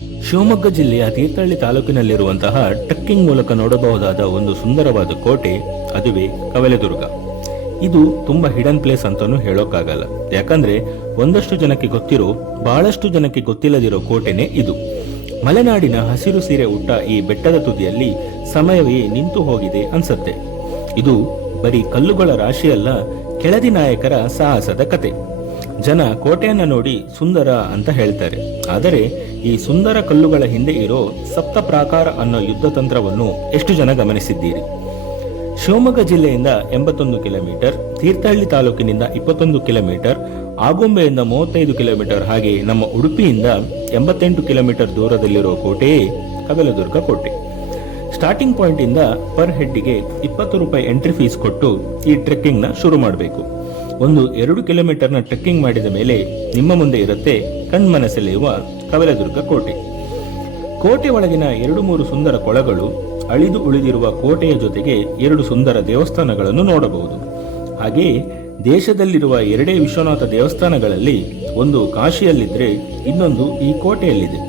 ಶಿವಮೊಗ್ಗ ಜಿಲ್ಲೆಯ ತೀರ್ಥಹಳ್ಳಿ ತಾಲೂಕಿನಲ್ಲಿರುವಂತಹ ಟ್ರೆಕ್ಕಿಂಗ್ ಮೂಲಕ ನೋಡಬಹುದಾದ ಒಂದು ಸುಂದರವಾದ ಕೋಟೆ, ಅದುವೇ ಕವಲೇದುರ್ಗ. ಇದು ತುಂಬಾ ಹಿಡನ್ ಪ್ಲೇಸ್ ಅಂತಾನೂ ಹೇಳೋಕ್ಕಾಗಲ್ಲ. ಯಾಕಂದ್ರೆ ಒಂದಷ್ಟು ಜನಕ್ಕೆ ಗೊತ್ತಿರೋ, ಬಹಳಷ್ಟು ಜನಕ್ಕೆ ಗೊತ್ತಿಲ್ಲದಿರೋ ಕೋಟೆನೇ ಇದು. ಮಲೆನಾಡಿನ ಹಸಿರು ಸೀರೆ ಉಟ್ಟ ಈ ಬೆಟ್ಟದ ತುದಿಯಲ್ಲಿ ಸಮಯವೇ ನಿಂತು ಹೋಗಿದೆ ಅನ್ಸತ್ತೆ. ಇದು ಬರೀ ಕಲ್ಲುಗಳ ರಾಶಿಯಲ್ಲ, ಕೆಳದಿ ನಾಯಕರ ಸಾಹಸದ ಕತೆ. ಜನ ಕೋಟೆಯನ್ನ ನೋಡಿ ಸುಂದರ ಅಂತ ಹೇಳ್ತಾರೆ, ಆದರೆ ಈ ಸುಂದರ ಕಲ್ಲುಗಳ ಹಿಂದೆ ಇರೋ ಸಪ್ತ ಪ್ರಾಕಾರ ಅನ್ನೋ ಯುದ್ಧ ತಂತ್ರವನ್ನು ಎಷ್ಟು ಜನ ಗಮನಿಸಿದ್ದೀರಿ? ಶಿವಮೊಗ್ಗ ಜಿಲ್ಲೆಯಿಂದ 81 ಕಿಲೋಮೀಟರ್, ತೀರ್ಥಹಳ್ಳಿ ತಾಲೂಕಿನಿಂದ 21 ಕಿಲೋಮೀಟರ್, ಆಗುಂಬೆಯಿಂದ 35 ಕಿಲೋಮೀಟರ್, ಹಾಗೆ ನಮ್ಮ ಉಡುಪಿಯಿಂದ 88 ಕಿಲೋಮೀಟರ್ ದೂರದಲ್ಲಿರೋ ಕೋಟೆಯೇ ಕವಲೇದುರ್ಗ ಕೋಟೆ. ಸ್ಟಾರ್ಟಿಂಗ್ ಪಾಯಿಂಟ್ ಇಂದ ಪರ್ ಹೆಡ್ಗೆ 20 ರೂಪಾಯಿ ಎಂಟ್ರಿ ಫೀಸ್ ಕೊಟ್ಟು ಈ ಟ್ರೆಕ್ಕಿಂಗ್ ನ ಶುರು ಮಾಡಬೇಕು. ಒಂದು 2 ಕಿಲೋಮೀಟರ್ನ ಟ್ರೆಕ್ಕಿಂಗ್ ಮಾಡಿದ ಮೇಲೆ ನಿಮ್ಮ ಮುಂದೆ ಇರುತ್ತೆ ಕಣ್ಮನಸೆಳೆಯುವ ಕವಲೇದುರ್ಗ ಕೋಟೆ. ಕೋಟೆ ಒಳಗಿನ 2-3 ಸುಂದರ ಕೊಳಗಳು, ಅಳಿದು ಉಳಿದಿರುವ ಕೋಟೆಯ ಜೊತೆಗೆ 2 ಸುಂದರ ದೇವಸ್ಥಾನಗಳನ್ನು ನೋಡಬಹುದು. ಹಾಗೆಯೇ ದೇಶದಲ್ಲಿರುವ 2 ವಿಶ್ವನಾಥ ದೇವಸ್ಥಾನಗಳಲ್ಲಿ ಒಂದು ಕಾಶಿಯಲ್ಲಿದ್ರೆ ಇನ್ನೊಂದು ಈ ಕೋಟೆಯಲ್ಲಿದೆ.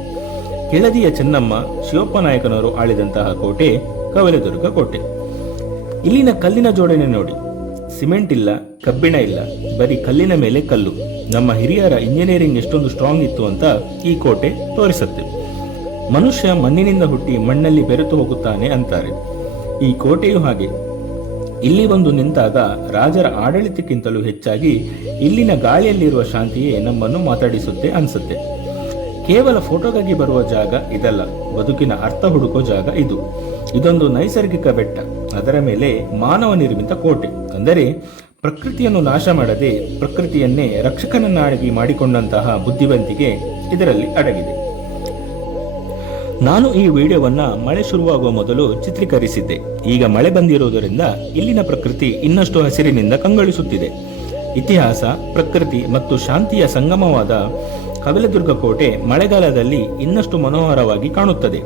ಕೆಳದಿಯ ಚೆನ್ನಮ್ಮ, ಶಿವಪ್ಪ ನಾಯಕನವರು ಆಳಿದಂತಹ ಕೋಟೆ ಕವಲೇದುರ್ಗ ಕೋಟೆ. ಇಲ್ಲಿನ ಕಲ್ಲಿನ ಜೋಡಣೆ ನೋಡಿ, ಸಿಮೆಂಟ್ ಇಲ್ಲ, ಕಬ್ಬಿಣ ಇಲ್ಲ, ಬರೀ ಕಲ್ಲಿನ ಮೇಲೆ ಕಲ್ಲು. ನಮ್ಮ ಹಿರಿಯರ ಇಂಜಿನಿಯರಿಂಗ್ ಎಷ್ಟೊಂದು ಸ್ಟ್ರಾಂಗ್ ಇತ್ತು ಅಂತ ಈ ಕೋಟೆ ತೋರಿಸುತ್ತೆ. ಮನುಷ್ಯ ಮಣ್ಣಿನಿಂದ ಹುಟ್ಟಿ ಮಣ್ಣಲ್ಲಿ ಬೆರೆತು ಹೋಗುತ್ತಾನೆ ಅಂತಾರೆ. ಈ ಕೋಟೆಯು ಹಾಗೆ. ಇಲ್ಲಿ ಒಂದು ನಿಂತಾಗ ರಾಜರ ಆಡಳಿತಕ್ಕಿಂತಲೂ ಹೆಚ್ಚಾಗಿ ಇಲ್ಲಿನ ಗಾಳಿಯಲ್ಲಿರುವ ಶಾಂತಿಯೇ ನಮ್ಮನ್ನು ಮಾತಾಡಿಸುತ್ತೆ ಅನ್ಸುತ್ತೆ. ಕೇವಲ ಫೋಟೋಗಾಗಿ ಬರುವ ಜಾಗ ಇದಲ್ಲ, ಬದುಕಿನ ಅರ್ಥ ಹುಡುಕೋ ಜಾಗ ಇದು. ಇದೊಂದು ನೈಸರ್ಗಿಕ ಬೆಟ್ಟ, ಅದರ ಮೇಲೆ ಮಾನವ ನಿರ್ಮಿತ ಕೋಟೆ. ಅಂದರೆ ಪ್ರಕೃತಿಯನ್ನು ನಾಶ ಮಾಡದೆ ಪ್ರಕೃತಿಯನ್ನೇ ರಕ್ಷಕನನ್ನಾಗಿ ಮಾಡಿಕೊಂಡಂತಹ ಬುದ್ಧಿವಂತಿಕೆ ಇದರಲ್ಲಿ ಅಡಗಿದೆ. ನಾನು ಈ ವಿಡಿಯೋವನ್ನ ಮಳೆ ಶುರುವಾಗುವ ಮೊದಲು ಚಿತ್ರೀಕರಿಸಿದ್ದೆ. ಈಗ ಮಳೆ ಬಂದಿರುವುದರಿಂದ ಇಲ್ಲಿನ ಪ್ರಕೃತಿ ಇನ್ನಷ್ಟು ಹಸಿರಿನಿಂದ ಕಂಗೊಳಿಸುತ್ತಿದೆ. ಇತಿಹಾಸ, ಪ್ರಕೃತಿ ಮತ್ತು ಶಾಂತಿಯ ಸಂಗಮವಾದ ಕವಲೇದುರ್ಗ ಕೋಟೆ ಮಳೆಗಾಲದಲ್ಲಿ ಇನ್ನಷ್ಟು ಮನೋಹರವಾಗಿ ಕಾಣುತ್ತದೆ.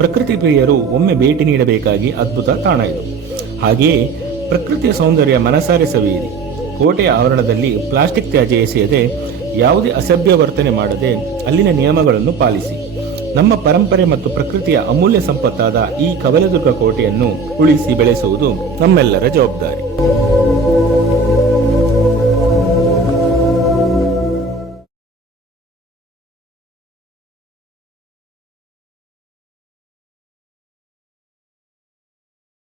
ಪ್ರಕೃತಿ ಪ್ರಿಯರು ಒಮ್ಮೆ ಭೇಟಿ ನೀಡಬೇಕಾಗಿ ಅದ್ಭುತ ತಾಣ ಇದು. ಹಾಗೆಯೇ ಪ್ರಕೃತಿಯ ಸೌಂದರ್ಯ ಮನಸಾರೆ ಸವಿಯಿರಿ. ಕೋಟೆಯ ಆವರಣದಲ್ಲಿ ಪ್ಲಾಸ್ಟಿಕ್ ತ್ಯಾಜ್ಯ ಎಸೆಯದೆ, ಯಾವುದೇ ಅಸಭ್ಯ ವರ್ತನೆ ಮಾಡದೆ ಅಲ್ಲಿನ ನಿಯಮಗಳನ್ನು ಪಾಲಿಸಿ. ನಮ್ಮ ಪರಂಪರೆ ಮತ್ತು ಪ್ರಕೃತಿಯ ಅಮೂಲ್ಯ ಸಂಪತ್ತಾದ ಈ ಕವಲೇದುರ್ಗ ಕೋಟೆಯನ್ನು ಉಳಿಸಿ ಬೆಳೆಸುವುದು ನಮ್ಮೆಲ್ಲರ ಜವಾಬ್ದಾರಿ.